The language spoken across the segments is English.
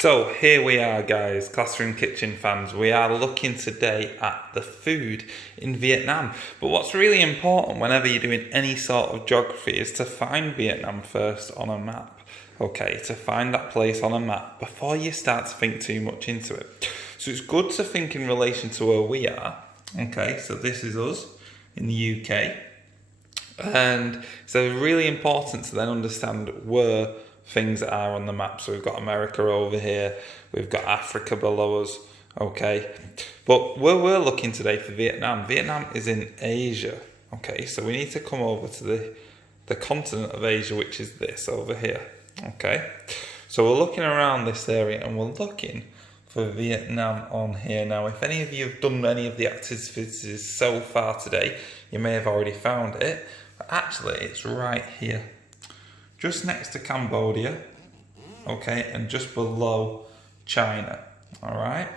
So here we are, guys, Classroom Kitchen fans. We are looking today at the food in Vietnam. But what's really important whenever you're doing any sort of geography is to find Vietnam first on a map. Okay, to find that place on a map before you start to think too much into it. So it's good to think in relation to where we are. Okay, so this is us in the UK. And so really important to then understand where things are on the map. So we've got America over here, we've got Africa below us, okay? But where we're looking today for Vietnam, Vietnam is in Asia, okay? So we need to come over to the continent of Asia, which is this over here, okay? So we're looking around this area and we're looking for Vietnam on here. Now, if any of you have done any of the activities so far today, you may have already found it, but actually it's right here. Just next to Cambodia, okay, and just below China, all right?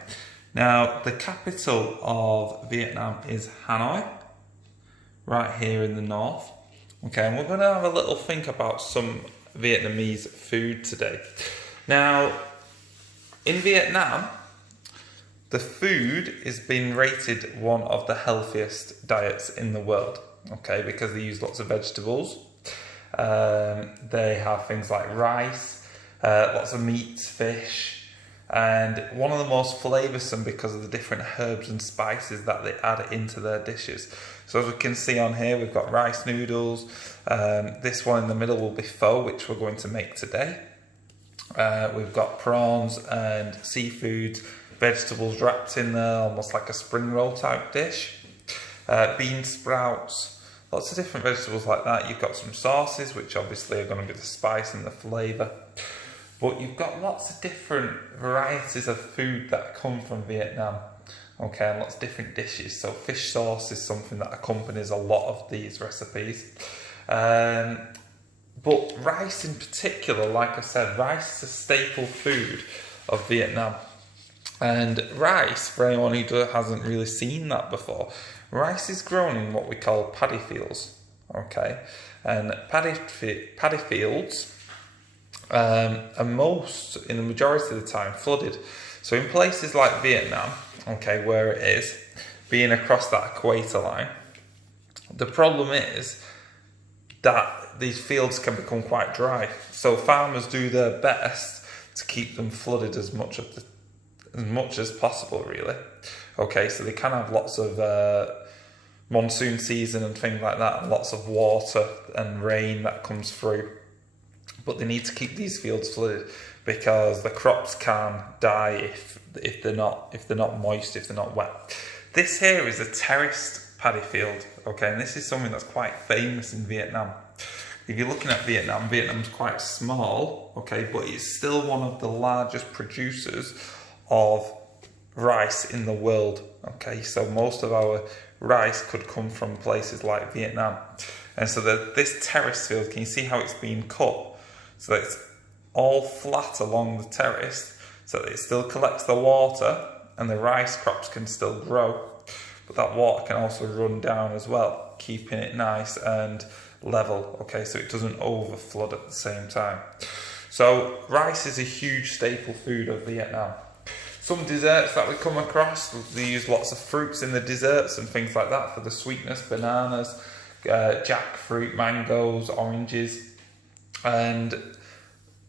Now, the capital of Vietnam is Hanoi, right here in the north, okay? And we're gonna have a little think about some Vietnamese food today. Now, in Vietnam, the food is being rated one of the healthiest diets in the world, okay, because they use lots of vegetables. They have things like rice, lots of meats, fish, and one of the most flavoursome because of the different herbs and spices that they add into their dishes. So as we can see on here, we've got rice noodles. This one in the middle will be pho, which we're going to make today. We've got prawns and seafood, vegetables wrapped in there, almost like a spring roll type dish. Bean sprouts. Lots of different vegetables like that. You've got some sauces, which obviously are going to be the spice and the flavour. But you've got lots of different varieties of food that come from Vietnam. Okay, and lots of different dishes. So fish sauce is something that accompanies a lot of these recipes. But rice in particular, like I said, rice is a staple food of Vietnam. And rice, for anyone who hasn't really seen that before, rice is grown in what we call paddy fields, okay? And paddy fields are in the majority of the time, flooded. So in places like Vietnam, okay, where it is, being across that equator line, the problem is that these fields can become quite dry. So farmers do their best to keep them flooded as much as possible, really. Okay, so they can have lots of monsoon season and things like that, and lots of water and rain that comes through. But they need to keep these fields flooded because the crops can die if they're not moist, if they're not wet. This here is a terraced paddy field, okay, and this is something that's quite famous in Vietnam. If you're looking at Vietnam, Vietnam's quite small, okay, but it's still one of the largest producers of rice in the world, okay, so most of our rice could come from places like Vietnam. And so this terrace field, can you see how it's been cut? So that it's all flat along the terrace, so that it still collects the water and the rice crops can still grow, but that water can also run down as well, keeping it nice and level, okay, so it doesn't over flood at the same time. So rice is a huge staple food of Vietnam. Some desserts that we come across, they use lots of fruits in the desserts and things like that for the sweetness, bananas, jackfruit, mangoes, oranges. And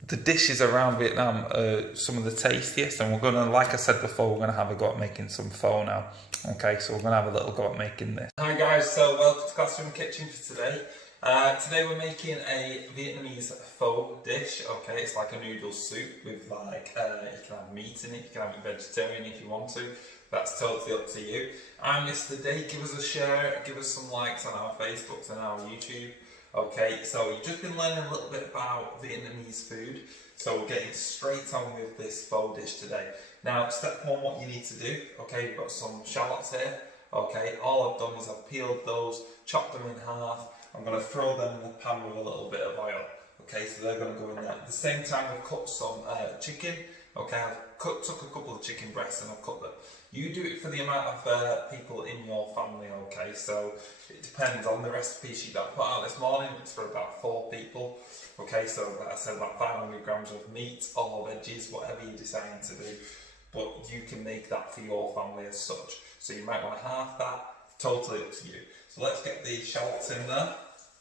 the dishes around Vietnam are some of the tastiest, and we're going to, like I said before, we're going to have a go at making some pho now. Okay, so we're going to have a little go at making this. Hi guys, so welcome to Classroom Kitchen for today. Today we're making a Vietnamese pho dish, okay, it's like a noodle soup with like, you can have meat in it, you can have it vegetarian if you want to, that's totally up to you. I'm Mr. Day, give us a share, give us some likes on our Facebook and our YouTube, okay, so you've just been learning a little bit about Vietnamese food, so we're getting straight on with this pho dish today. Now, step one, what you need to do, okay, we've got some shallots here, okay, all I've done is I've peeled those, chopped them in half. I'm going to throw them in the pan with a little bit of oil. Okay, so they're going to go in there. At the same time, we've cut some chicken. Okay, took a couple of chicken breasts and I've cut them. You do it for the amount of people in your family, okay? So it depends on the recipe sheet that I put out this morning. It's for about 4 people. Okay, so like I said, about 500 grams of meat or veggies, whatever you decide to do. But you can make that for your family as such. So you might want to half that, totally up to you. So let's get the shallots in there.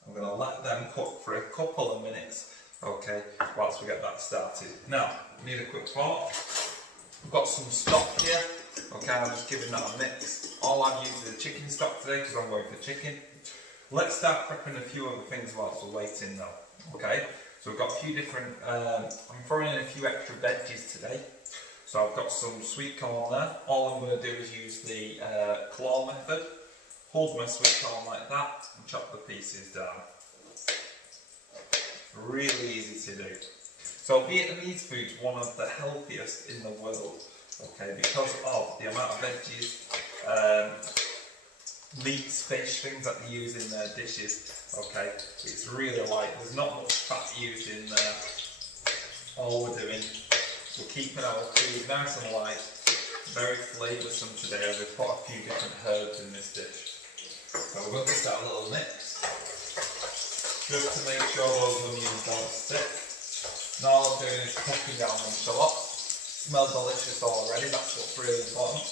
I'm going to let them cook for a couple of minutes, okay, whilst we get that started. Now, we need a quick fork. We've got some stock here, okay, I'm just giving that a mix. All I've used is the chicken stock today because I'm going for chicken. Let's start prepping a few other things whilst we're waiting though, okay. So we've got a few different, I'm throwing in a few extra veggies today. So I've got some sweet corn there. All I'm going to do is use the claw method. Hold my sweet corn like that and chop the pieces down. Really easy to do. So Vietnamese food is one of the healthiest in the world, okay, because of the amount of veggies, meats, fish, things that they use in their dishes, okay. It's really light, there's not much fat used in there. All we're doing, we're keeping our food nice and light, very flavoursome today as we put a few different herbs in this dish. So we're going to start a little mix, just to make sure those onions don't stick. Now all I'm doing is cooking down them shallots. Smell delicious already, that's what's really important.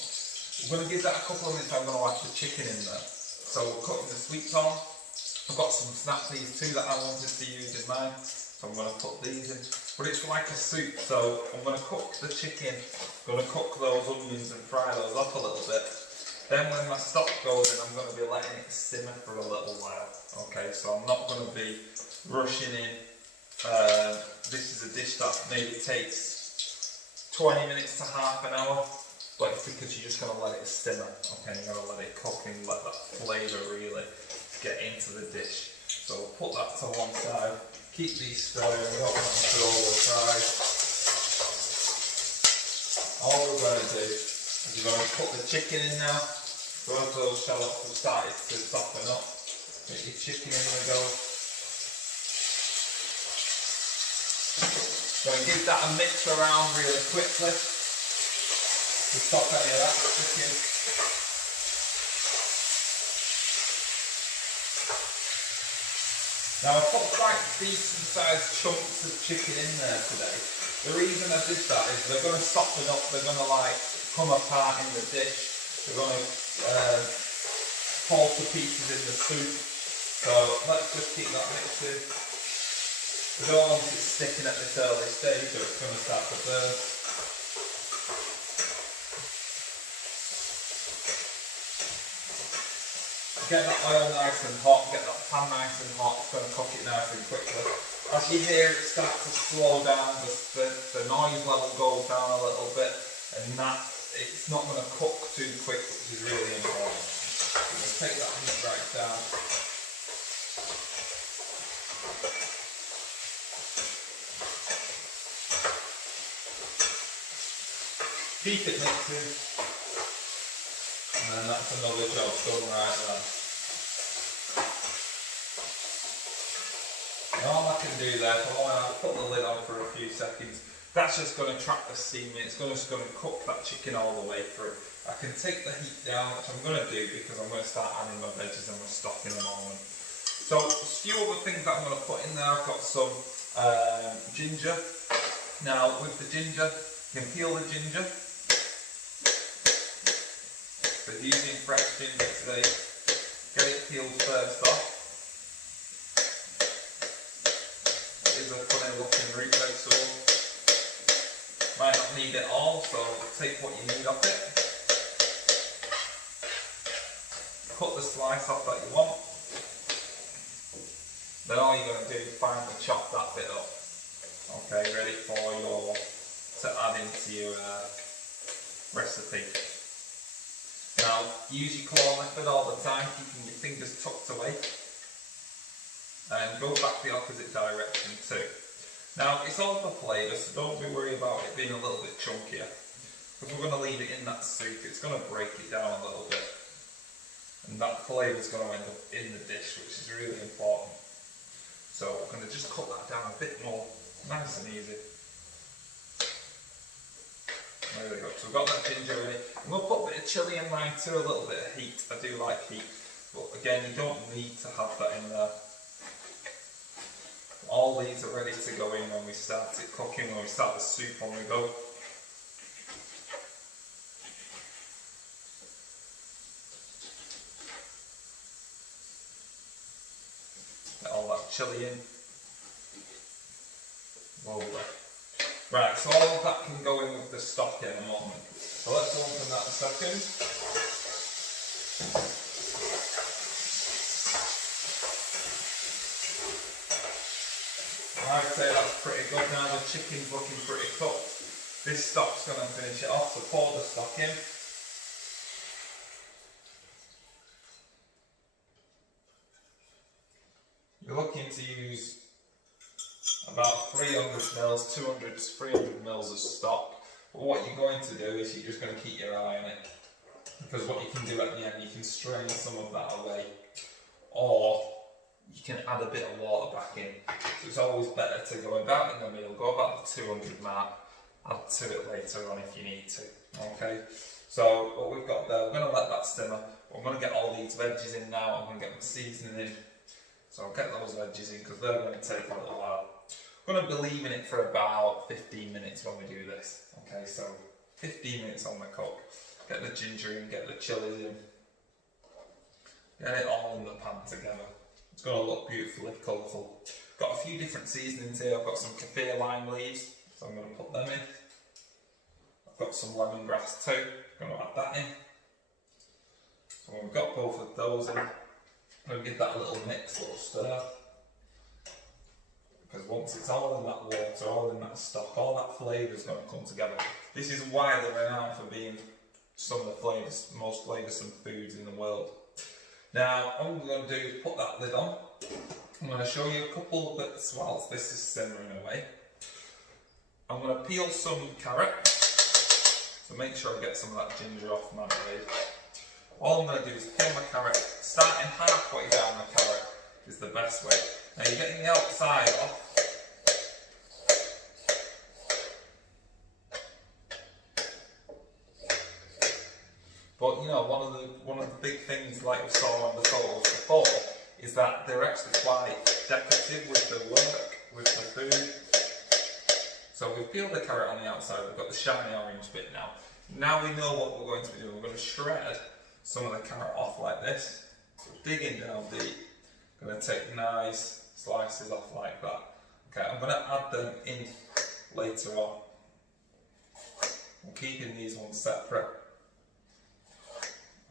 We're going to give that a couple of minutes, I'm going to add the chicken in there. So we're cutting the sweet corn. I've got some snap peas too that I wanted to use in mine, so I'm going to put these in. But it's like a soup, so I'm going to cook the chicken, I'm going to cook those onions and fry those up a little bit. Then when my stock goes in, I'm going to be letting it simmer for a little while. Okay, so I'm not going to be rushing in. This is a dish that maybe takes 20 minutes to half an hour, but it's because you're just going to let it simmer. Okay, you're going to let it cook and let that flavour really get into the dish. So we'll put that to one side. Keep these stirring, we don't want them to overfry. All we're going to do is we're going to put the chicken in now. So as those shallots have started to soften up, get your chicken in the go. Going to give that a mix around really quickly to stop any of that chicken. Now I've put quite decent sized chunks of chicken in there today. The reason I did that is they're going to soften up, they're going to like come apart in the dish. They're going to fall to pieces in the soup. So let's just keep that mixing. We don't want it sticking at this early stage or it's going to start to burn. Get that oil nice and hot, get that pan nice and hot, it's going to cook it nice and quickly. As you hear it start to slow down, the noise level goes down a little bit, and that it's not going to cook too quick, which is really important. So we're going to take that heat right down. Keep it mixing, and then that's another job done right there. And all I can do there, I'll put the lid on for a few seconds. That's just going to trap the steam in, it's just going to cook that chicken all the way through. I can take the heat down, which I'm going to do because I'm going to start adding my veggies and my stock in a moment. So, a few other things that I'm going to put in there. I've got some ginger. Now, with the ginger, you can peel the ginger. So, using fresh ginger today, get it peeled first off. It is a funny looking root veg, so might not need it all, so take what you need off it. Cut the slice off that you want. Then all you're going to do is finally chop that bit up. Okay, ready for to add into your recipe. Now, use your claw method all the time, keeping your fingers tucked away. And go back the opposite direction too. Now, it's all for flavour, so don't be worried about it being a little bit chunkier. Because we're going to leave it in that soup, it's going to break it down a little bit. And that flavour is going to end up in the dish, which is really important. So we're going to just cut that down a bit more, nice and easy. There we go. So we've got that ginger in it. I'm going to put a bit of chilli in mine too, a little bit of heat. I do like heat. But again, you don't need to have that in there. All these are ready to go in when we start it cooking, when we start the soup on the go. Get all that chilli in. Lovely. Right, so all of that can go in with the stock in a moment. So let's open that a second. I'd say that's pretty good now. The chicken's looking pretty cooked. This stock's going to finish it off, so pour the stock in. You're looking to use about 300 mils, 200 to 300 mils of stock. But what you're going to do is you're just going to keep your eye on it. Because what you can do at the end, you can strain some of that away. Or you can add a bit of water back in. So it's always better to go about in the middle, go about the 200 mark, add to it later on if you need to. Okay, so what we've got there, we're going to let that simmer. I'm going to get all these veggies in now, I'm going to get the seasoning in. So I'll get those veggies in because they're going to take a little while. I'm going to be leaving it for about 15 minutes when we do this. Okay, so 15 minutes on the cook. Get the ginger in, get the chilies in. Get it all in the pan together. It's going to look beautifully colourful. Got a few different seasonings here. I've got some kaffir lime leaves, so I'm going to put them in. I've got some lemongrass too. I'm going to add that in. So when we've got both of those in, I'm going to give that a little mix, a little stir. Because once it's all in that water, all in that stock, all that flavour is going to come together. This is why they're renowned for being some of the most flavoursome foods in the world. Now, all we're going to do is put that lid on. I'm going to show you a couple of bits whilst this is simmering away. I'm going to peel some carrot, so make sure I get some of that ginger off my blade. All I'm going to do is peel my carrot, starting halfway down the carrot is the best way. Now you're getting the outside off. But you know, one of the big things, like we saw on the photos before, is that they're actually quite decorative with the work, with the food. So we've peeled the carrot on the outside, we've got the shiny orange bit now. Now we know what we're going to be doing. We're going to shred some of the carrot off like this. So digging down deep. I'm going to take nice slices off like that. Okay, I'm going to add them in later on. I'm keeping these ones separate.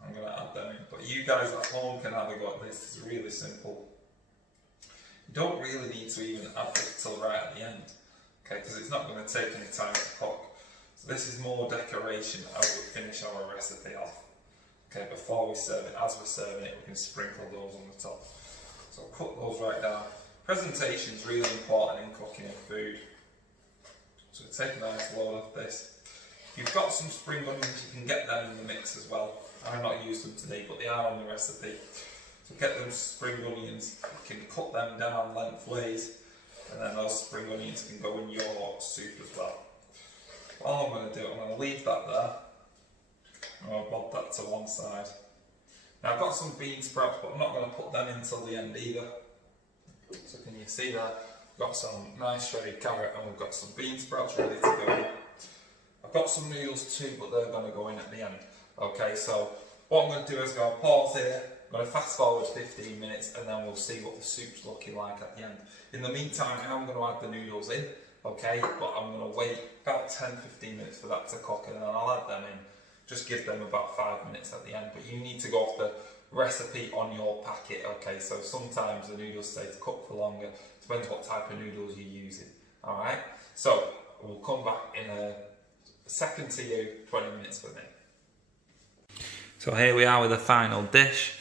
I'm going to add them in, but you guys at home can have a go at this. It's really simple. You don't really need to even add this till right at the end, okay, because it's not going to take any time to cook. So this is more decoration as we finish our recipe off. Okay, before we serve it, as we're serving it, we can sprinkle those on the top. So I'll cut those right down. Presentation is really important in cooking and food. So take a nice load of this. If you've got some spring onions, you can get them in the mix as well. I've not used them today, but they are on the recipe. So get them spring onions, you can cut them down lengthways, and then those spring onions can go in your soup as well. All I'm going to do, I'm going to leave that there. I'm going to bob that to one side. Now I've got some bean sprouts, but I'm not going to put them in until the end either. So can you see that? We've got some nice shredded carrot and we've got some bean sprouts ready to go in. I've got some noodles too, but they're going to go in at the end. Okay, so what I'm going to do is go pause here, I'm going to fast forward 15 minutes and then we'll see what the soup's looking like at the end. In the meantime, I'm going to add the noodles in, okay, but I'm going to wait about 10-15 minutes for that to cook and then I'll add them in. Just give them about 5 minutes at the end, but you need to go off the recipe on your packet, okay, so sometimes the noodles stay to cook for longer, depends what type of noodles you're using, alright. So, we'll come back in a second to you, 20 minutes with me. So here we are with the final dish.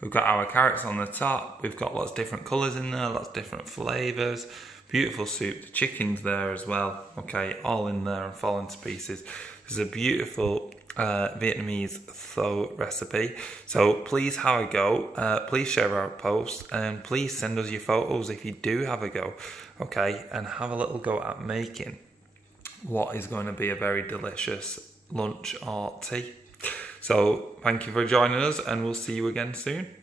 We've got our carrots on the top, we've got lots of different colours in there, lots of different flavours, beautiful soup, the chicken's there as well, okay, all in there and falling to pieces. This is a beautiful Vietnamese pho recipe, so please have a go, please share our post and please send us your photos if you do have a go, okay, and have a little go at making what is going to be a very delicious lunch or tea. So thank you for joining us, and we'll see you again soon.